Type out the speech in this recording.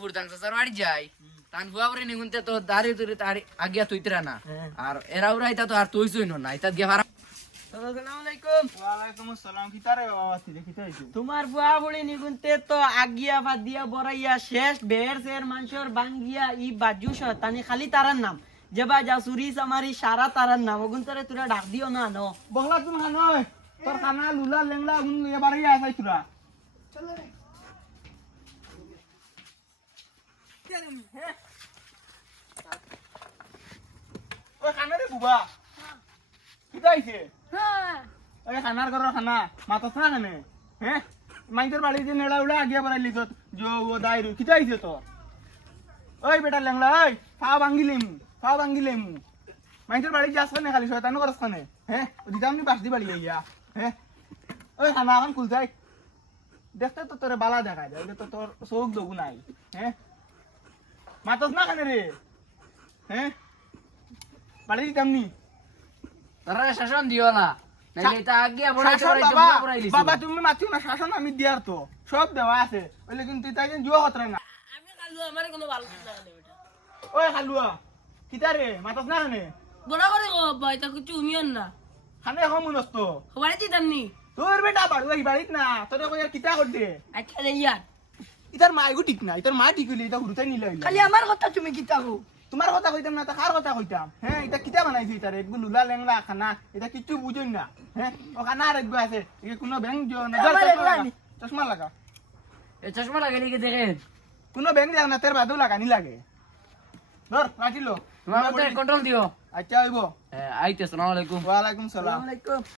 ফুরতাং sir বাড়ি যাই তান বুয়া করে নিগুনতে তো দাঁড়ি তুই তার আগিয়া তুইতরা না আর এরা উড়া এটা তো আর তুই শুইন না এটা গিয়া ভাড়া আসসালামু আলাইকুম। ওয়ালাইকুম আসসালাম। কিতারে বাবা তুই দেখিতে আইছো? তোমার বুয়া বুড়ি নিগুনতে তো আগিয়া বাদিয়া বড়াইয়া শেষ বের সের মাংসর বাঙ্গিয়া ই বাজু শতানি খালি তারার নাম যেবা যা সুরি সামারি সারা তারার নাম ওগুনতরে তোরা ডাক দিও না ন বহলা তুমি খানয় তোর খানা লুলা লেংলা উন এবারে আইছাই তোরা। চল রে। ওই খানা রে বুবা। কিতা আইছে? ওই খানার ঘরের খানা মাতস না খানে হ্যাঁ মাইন্দের বাড়ি যে নেড়া উড়া আগিয়া বাড়াইলি তো জো ও দাইরু কিতা আইছে তোর? ওই বেটা লেংলা ওই ফা ভাঙ্গিলেমু মাইন্দের বাড়ি যাস খানে খালি শয়তানি করস খানে হ্যাঁ দিতাম নি বাসদি বাড়ি আইয়া হ্যাঁ ওই খানা এখন খুল যাই দেখতে তো তোরে বালা দেখায় যায় তো তোর চোখ দগু নাই হ্যাঁ মাতস না খানে রে হ্যাঁ বাড়ি দিতাম নি তারা শাসন দিও না নাইলে এটা আগিয়া বড়াইতে শাসন বড়াইতে বাবা, বড়াই দিছি বাবা তুমি মাতিও না শাসন আমি দিয়ার তো সব দেওয়া আছে ওইলে কিন্তু তাই জুয়া হতরে না আমি কালু আমার কোনো ভালো লাগে না বেটা ওই খালুয়া কিতা রে মাতাস না খানে বড় করে গো ভাই তা কিছু উমিয়ন না খানে এখন মনস্ত খবরে দিতাম নি তোর বেটা বাড়ু এই বাড়িত না তোর কই আর কিতা করতে আচ্ছা রে ইয়ার ইতার মাইগু ঠিক না ইতার মা ঠিক হইলে এটা হুরুতাই নিলে হইলে খালি আমার কথা তুমি কি তাকো তোমার কথা কইতাম না তা কার কথা কইতাম হ্যাঁ এটা কিতা বানাইছি ইতার একটু লুলা লেংলা খানা এটা কিচ্ছু বুঝুন না হ্যাঁ ও খানা আর একটু আছে এ কোনো ব্যাংক দিও না আমার চশমা এগুলা লাগা, নি। চশমা লাগা এই চশমা লাগাইলি কি দেখেন কোনো ব্যাংক দেখ না তোর বাদও লাগানি লাগে ধর রাখিলো তোমার মধ্যে কন্ট্রোল দিও আচ্ছা হইব আইতে আসসালামু আলাইকুম ওয়ালাইকুম সালাম আসসালামু আলাইকুম